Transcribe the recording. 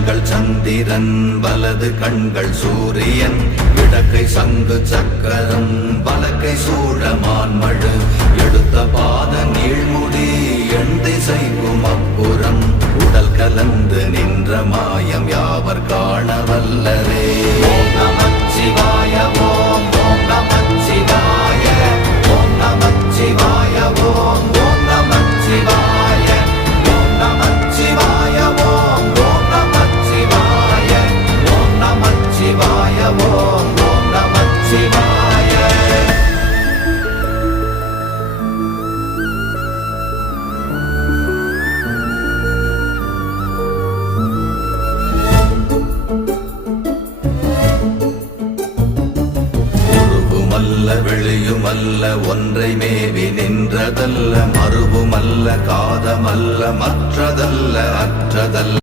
கண்கள் சந்திரன் வலது கண்கள் சூரியன் இடக்கை சங்கு சக்கரம் வலக்கை சூழமான்மழு எடுத்த பாத நீழ்முடி எண் திசைக்கும் அப்புறம் உடல் கலந்து நின்ற மாயம் யாவர் காண வல்லரே. ஓம் நமச்சிவாய ஓம் ஓம் நமச்சிவாய ஓம் நமச்சிவாய ஓம் ஓம் நமச்சிவாய ஓம் நமச்சிவாய ஓம் ஓம் நமச்சிவாய ஓம் நமச்சிவாய ஓம் ஓம் நமச்சிவாய. வெளியுமல்ல ஒன்றை மேவி நின்றதல்ல மறுவுமல்ல காதமல்ல மற்றதல்ல அற்றதல்ல